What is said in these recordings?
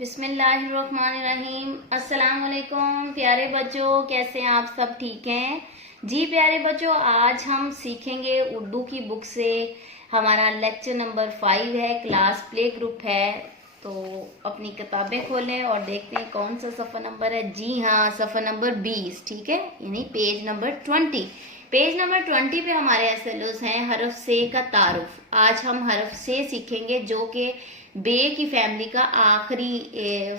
बिस्मिल्लाहिर्रहमानिर्रहीम। अस्सलाम वालेकुम प्यारे बच्चों, कैसे हैं आप सब? ठीक हैं जी प्यारे बच्चों। आज हम सीखेंगे उर्दू की बुक से। हमारा लेक्चर नंबर 5 है, क्लास प्ले ग्रुप है। तो अपनी किताबें खोलें और देखते हैं कौन सा सफ़ा नंबर है। जी हाँ, सफ़ा नंबर 20, ठीक है, यानी पेज नंबर 20। पेज नंबर 20 पे हमारे एसएलओस हैं हरफ से का तारुफ। आज हम हरफ से सीखेंगे जो कि बे की फैमिली का आखिरी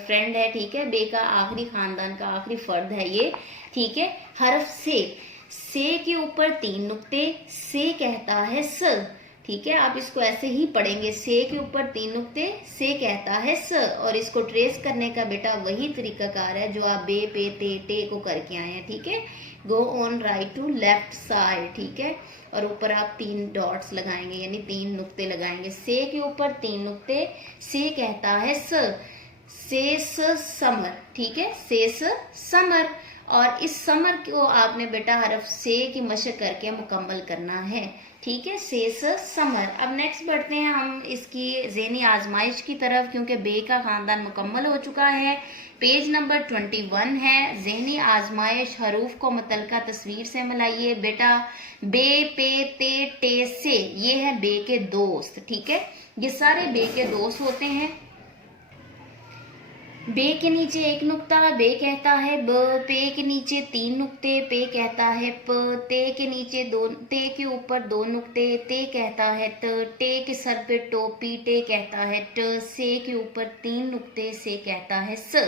फ्रेंड है, ठीक है, बे का आखिरी खानदान का आखिरी फर्द है ये, ठीक है। हरफ से के ऊपर 3 नुक्ते, से कहता है स, ठीक है। आप इसको ऐसे ही पढ़ेंगे, से के ऊपर 3 नुक्ते, से कहता है स। और इसको ट्रेस करने का बेटा वही तरीकाकार है जो आप बे पे ते टे को करके आए हैं, ठीक है। Go on right to left side, ठीक है। और ऊपर आप 3 डॉट्स लगाएंगे, यानी 3 नुक्ते लगाएंगे। से के ऊपर 3 नुक्ते, से कहता है स, से समर, ठीक है, से समर। और इस समर को आपने बेटा हरफ से की मशक करके मुकम्मल करना है, ठीक है, से समर। अब नेक्स्ट बढ़ते हैं हम इसकी ज़हनी आजमाइश की तरफ, क्योंकि बे का खानदान मुकम्मल हो चुका है। पेज नंबर 21 है। ज़हनी आजमाइश, हरूफ को मुतलका तस्वीर से मिलाइए बेटा। बे पे ते टे से, ये है बे के दोस्त, ठीक है, ये सारे बे के दोस्त होते हैं। बे के नीचे 1 नुक्ता, बे कहता है ब। पे के नीचे 3 नुक्ते, पे कहता है प। ते के नीचे 2, ते के ऊपर 2 नुक्ते, ते कहता है त। टे के सर पे टोपी, टे कहता है ट। से के ऊपर 3 नुक्ते, से कहता है स।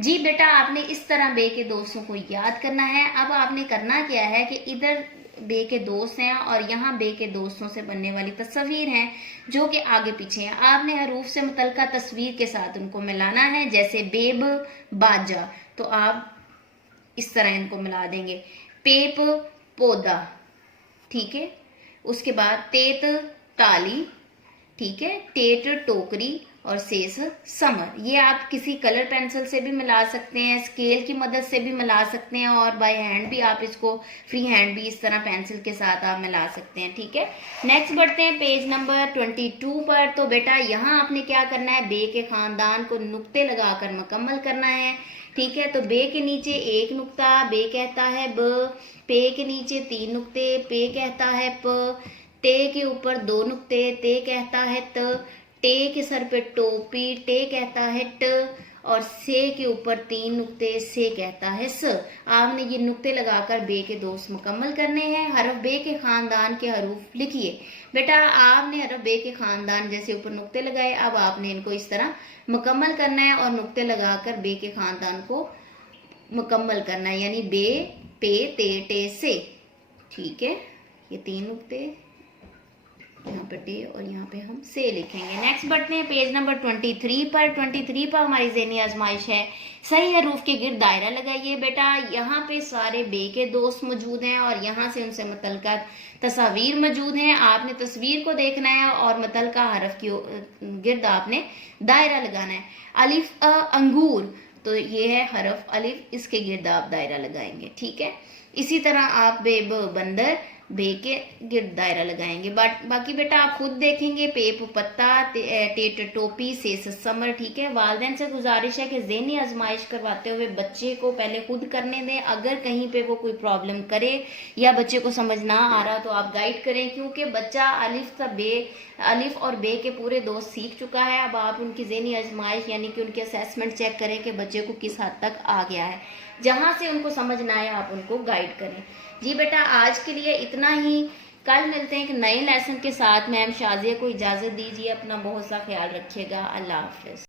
जी बेटा, आपने इस तरह बे के दोस्तों को याद करना है। अब आपने करना क्या है कि इधर बे के दोस्त हैं और यहाँ बे के दोस्तों से बनने वाली तस्वीर हैं जो कि आगे पीछे हैं। आपने हरूफ से मुतलका तस्वीर के साथ उनको मिलाना है। जैसे बेब बाजा, तो आप इस तरह इनको मिला देंगे। पेप पौधा, ठीक है। उसके बाद तेत ताली, ठीक है, टेट टोकरी और सेस समर। ये आप किसी कलर पेंसिल से भी मिला सकते हैं, स्केल की मदद से भी मिला सकते हैं, और बाय हैंड भी आप इसको फ्री हैंड भी इस तरह पेंसिल के साथ आप मिला सकते हैं, ठीक है। नेक्स्ट बढ़ते हैं पेज नंबर 22 पर। तो बेटा यहाँ आपने क्या करना है, बे के खानदान को नुक्ते लगाकर मुकम्मल करना है, ठीक है। तो बे के नीचे 1 नुक्ता, बे कहता है ब। पे के नीचे 3 नुक्ते, पे कहता है प। टे के ऊपर 2 नुक्ते, ते कहता है त। टे के सर पे टोपी, टे कहता है ट। और से के ऊपर 3 नुक्ते, से कहता है स। आपने ये नुक्ते लगाकर बे के दोस्त मुकम्मल करने हैं। हरफ बे के खानदान के हरूफ लिखिए बेटा। आपने हरफ बे के खानदान जैसे ऊपर नुक्ते लगाए, अब आपने इनको इस तरह मुकम्मल करना है और नुक्ते लगाकर बे के खानदान को मुकम्मल करना है, यानी बे पे ते टे से, ठीक है। ये 3 नुक्ते, यहाँ पे टे और यहाँ पे हम से लिखेंगे। नेक्स्ट बढ़ते हैं पेज नंबर 23 पर। 23 पर हमारी ज़हनी आजमाइश है, सही हरूफ के गिर्द दायरा लगाइए बेटा। यहाँ पे सारे बे के दोस्त मौजूद हैं और यहाँ से उनसे मुतलका तस्वीर मौजूद हैं। आपने तस्वीर को देखना है और मुतलका हरफ की गिर्द आपने दायरा लगाना है। अलिफ अंगूर, तो ये है हरफ अलिफ, इसके गिर्द आप दायरा लगाएंगे, ठीक है। इसी तरह आप बे बंदर, बे के गिर्द दायरा लगाएंगे। बाकी बेटा आप खुद देखेंगे। पेप पत्ता, टेट टोपी, से समर, ठीक है। वालिदैन से गुजारिश है कि ज़हनी आजमाइश करवाते हुए बच्चे को पहले खुद करने दें। अगर कहीं पे वो कोई प्रॉब्लम करे या बच्चे को समझ ना आ रहा तो आप गाइड करें, क्योंकि बच्चा अलिफ और बे के पूरे दोस्त सीख चुका है। अब आप उनकी ज़हनी आजमाइश यानी कि उनकी असेसमेंट चेक करें कि बच्चे को किस हद तक आ गया है। जहां से उनको समझ ना आए आप उनको गाइड करें। जी बेटा, आज के लिए इतना ही। कल मिलते हैं एक नए लेसन के साथ। मैम शाजिया को इजाज़त दीजिए। अपना बहुत सा ख्याल रखिएगा। अल्लाह हाफ़िज़।